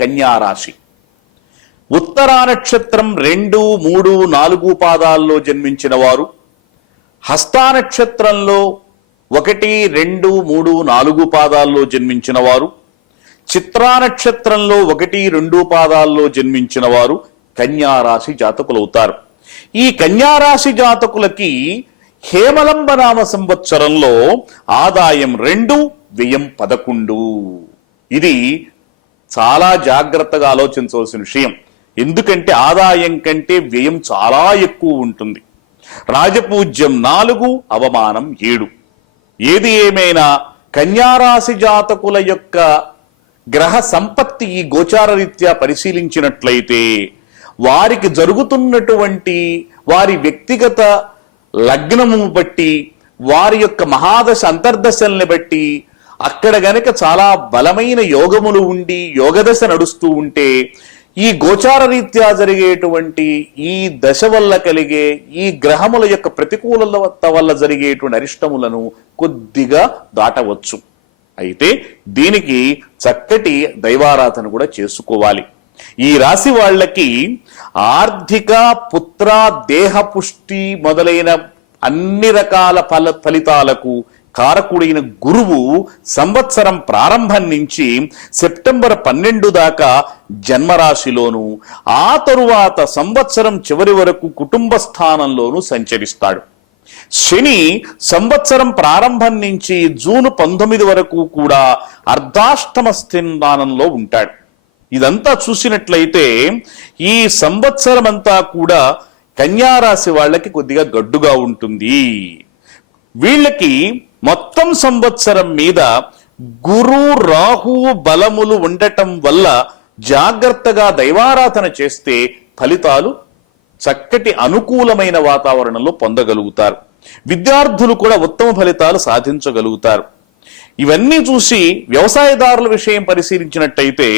కన్యా రాశి ఉత్తరా నక్షత్రం 2, 3, 4 పాదాల్లో జన్మించిన వారు, హస్తా నక్షత్రంలో 1, 2, 3, 4 పాదాల్లో జన్మించిన వారు, చిత్రా నక్షత్రంలో 1, 2 పాదాల్లో జన్మించిన వారు కన్యా రాశి జాతకులవుతారు. ఈ కన్యా రాశి జాతకులకి హేమలంబనామ సంవత్సరంలో ఆదాయం 2, వ్యయం 11. ఇది చాలా జాగ్రత్తగా ఆలోచించవలసిన విషయం. ఎందుకంటే ఆదాయం కంటే వ్యయం చాలా ఎక్కువ ఉంటుంది. రాజపూజ్యం 4, అవమానం 7. ఏది ఏమైనా కన్యారాశి జాతకుల యొక్క గ్రహ సంపత్తి ఈ గోచార రీత్యా పరిశీలించినట్లయితే వారికి జరుగుతున్నటువంటి వారి వ్యక్తిగత లగ్నము బట్టి, వారి యొక్క మహాదశ అంతర్దశల్ని బట్టి అక్కడ గనక చాలా బలమైన యోగములు ఉండి యోగదశ నడుస్తూ ఉంటే ఈ గోచార రీత్యా జరిగేటువంటి ఈ దశ వల్ల కలిగే ఈ గ్రహముల యొక్క ప్రతికూలత వల్ల జరిగేటువంటి అరిష్టములను కొద్దిగా దాటవచ్చు. అయితే దీనికి చక్కటి దైవారాధన కూడా చేసుకోవాలి. ఈ రాశి వాళ్ళకి ఆర్థిక, పుత్ర, దేహ పుష్టి మొదలైన అన్ని రకాల ఫలితాలకు కారకుడైన గురువు సంవత్సరం ప్రారంభం నుంచి సెప్టెంబర్ 12 దాకా జన్మరాశిలోను, ఆ తరువాత సంవత్సరం చివరి వరకు కుటుంబ స్థానంలోనూ సంచరిస్తాడు. శని సంవత్సరం ప్రారంభం నుంచి జూన్ 19 వరకు కూడా అర్ధాష్టమ స్థానంలో ఉంటాడు. ఇదంతా చూసినట్లయితే ఈ సంవత్సరం అంతా కూడా కన్యారాశి వాళ్ళకి కొద్దిగా గడ్డుగా ఉంటుంది. వీళ్ళకి మొత్తం సంవత్సరం మీద గురు, రాహు బలములు ఉండటం వల్ల జాగ్రత్తగా దైవారాధన చేస్తే ఫలితాలు చక్కటి అనుకూలమైన వాతావరణంలో పొందగలుగుతారు. విద్యార్థులు కూడా ఉత్తమ ఫలితాలు సాధించగలుగుతారు. ఇవన్నీ చూసి వ్యవసాయదారుల విషయం పరిశీలించినట్టయితే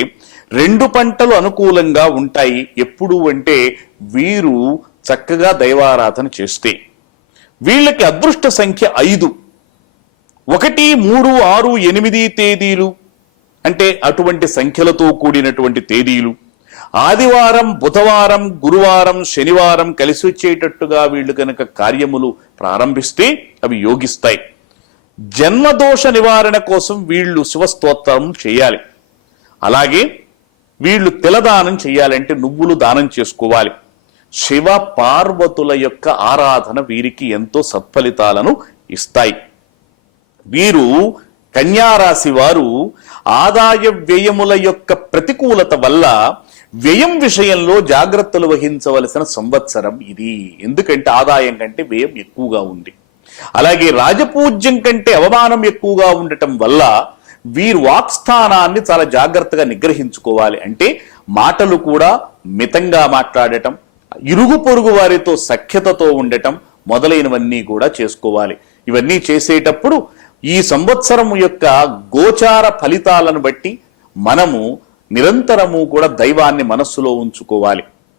2 పంటలు అనుకూలంగా ఉంటాయి. ఎప్పుడు అంటే వీరు చక్కగా దైవారాధన చేస్తే. వీళ్ళకి అదృష్ట సంఖ్య 5, 1, 3, 6, 8 తేదీలు అంటే అటువంటి సంఖ్యలతో కూడినటువంటి తేదీలు. ఆదివారం, బుధవారం, గురువారం, శనివారం కలిసి వచ్చేటట్టుగా వీళ్ళు కనుక కార్యములు ప్రారంభిస్తే అవి యోగిస్తాయి. జన్మదోష నివారణ కోసం వీళ్ళు శివస్తోత్రం చేయాలి. అలాగే వీళ్ళు తిలదానం చేయాలంటే నువ్వులు దానం చేసుకోవాలి. శివ పార్వతుల యొక్క ఆరాధన వీరికి ఎంతో సత్ఫలితాలను ఇస్తాయి. వీరు కన్యారాశి వారు ఆదాయ వ్యయముల యొక్క ప్రతికూలత వల్ల వ్యయం విషయంలో జాగ్రత్తలు వహించవలసిన సంవత్సరం ఇది. ఎందుకంటే ఆదాయం కంటే వ్యయం ఎక్కువగా ఉంది. అలాగే రాజపూజ్యం కంటే అవమానం ఎక్కువగా ఉండటం వల్ల వీరు వాక్స్థానాన్ని చాలా జాగ్రత్తగా నిగ్రహించుకోవాలి. అంటే మాటలు కూడా మితంగా మాట్లాడటం, ఇరుగు పొరుగు వారితో సఖ్యతతో ఉండటం మొదలైనవన్నీ కూడా చేసుకోవాలి. ఇవన్నీ చేసేటప్పుడు ఈ సంవత్సరం యొక్క గోచార ఫలితాలను బట్టి మనము నిరంతరము కూడా దైవాన్ని మనస్సులో ఉంచుకోవాలి.